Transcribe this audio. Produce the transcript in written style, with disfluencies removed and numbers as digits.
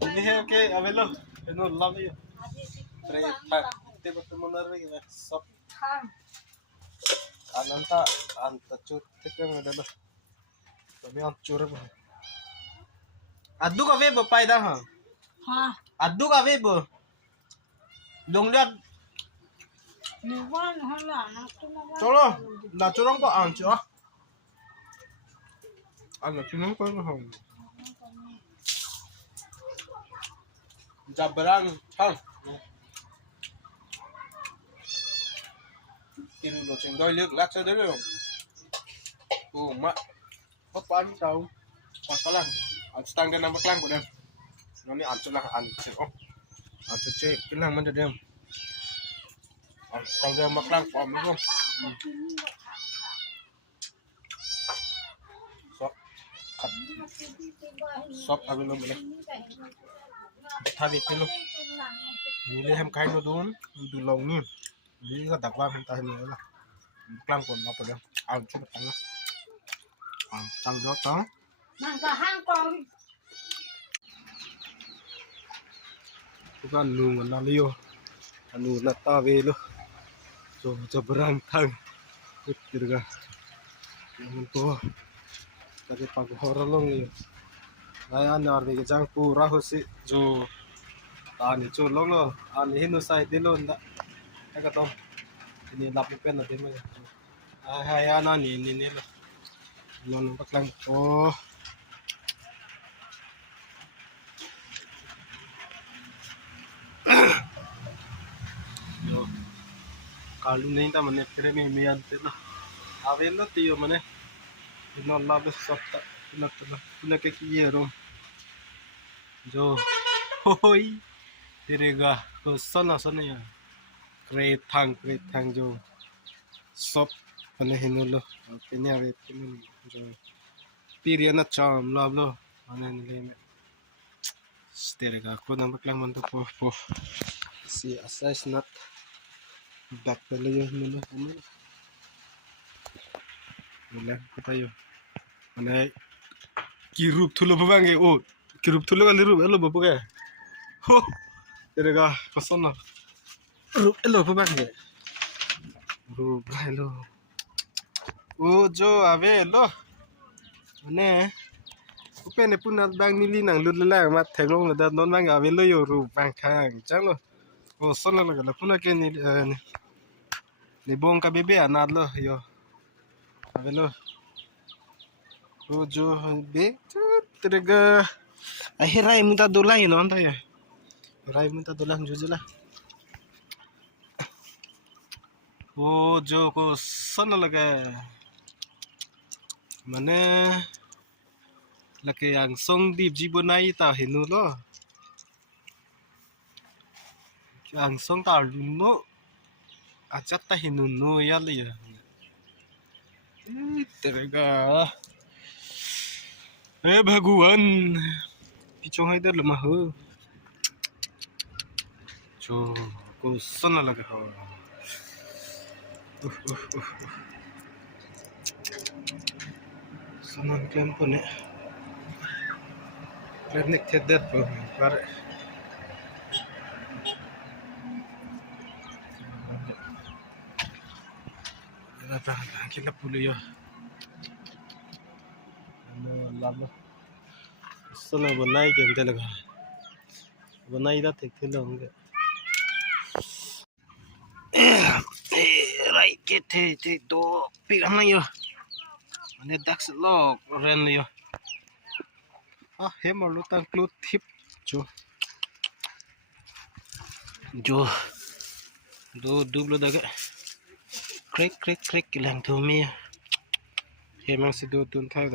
Ini oke, avelo. Eno love you. Tre te bertemunar lagi sop. Ananta anta cut tekeng adalah. Kami hancur apa? Adu ka vebo paida ha. Ha. Adu ka vebo. Dong lihat. Cholo, la chorong ko ancho. Ano tinong ko ha. Jabrang hang. Kilo lo ching doi lik lak sa dero. Mak. Papan tau. Pakalan. Ang stang na maklang ko dem. Noni ancho lang ancho. Ancho che kilang man dem. Ang stang na maklang pam ko. Sop avelo mele. Thabi pilo. Nile hem kain no dun dulong ni. Ini ka dakwa hem ta ni la. Klang kon na pada. Ang chu tang. Ang tang do tang. Nang ka hang kon. Bukan nung na liyo. Anu na ta velo. So jabrang thang. Kutirga. Untuk tadi pagi horolong ni. Naya nar begi jang pura hosi jo tani jo longo ani hinu sai dilo nda ka to ini lapu pen na demo ai ana ni lo non baklang oh yo kalu nei ta mane premi me ante na avelo tio mane no labe sopta na ke kiero जो होई तेरेगा तो सना या क्रेथांग जो सब पने हिनुलो पेन्या वे जो पिरियना चाम लाबलो माने निले में तेरेगा को नंबर क्लांग मन तो पो सी असाइस नट बैक पहले यो हिनुलो मुले पता यो माने की रूप थुलो बबांगे ओ kirup tulo kali rup elo bapak ya, ho, terega kasona, rup elo bapak ya, rup elo, oh jo ave elo, mana, upe ne punat bang nili nang lut lelak mat tenglong le dat non bang ave lo yo rup bang kang, cang lo, oh sona lo kalau punat ke ni bong kabebe anad lo yo, ave lo, oh jo be, terega Ahirai minta dolang ini nonton ya. Ahirai minta dolang jujur lah. Oh Joko sana lagi. Mana lagi yang song di jibonai ta hinu lo. Yang song ta luno. Ajat ta hinu no ya li ya. Terega. Bhagwan. Pichong hai der lemah ho. Jo ko sana lagi ho. Sana klaim ko ne. Redneck theder po par. Rata kita puluh ya. Lama. Sana बनai के अंदर लगा बनाई था थे लोग राइट के थे दो पिघलना यो ने दक्स लॉक रन यो हाँ हे मरलो तंग क्लोथ थिप जो दो डूबलो दगे क्रेक किलांग तो में हे मंग से दो तुन था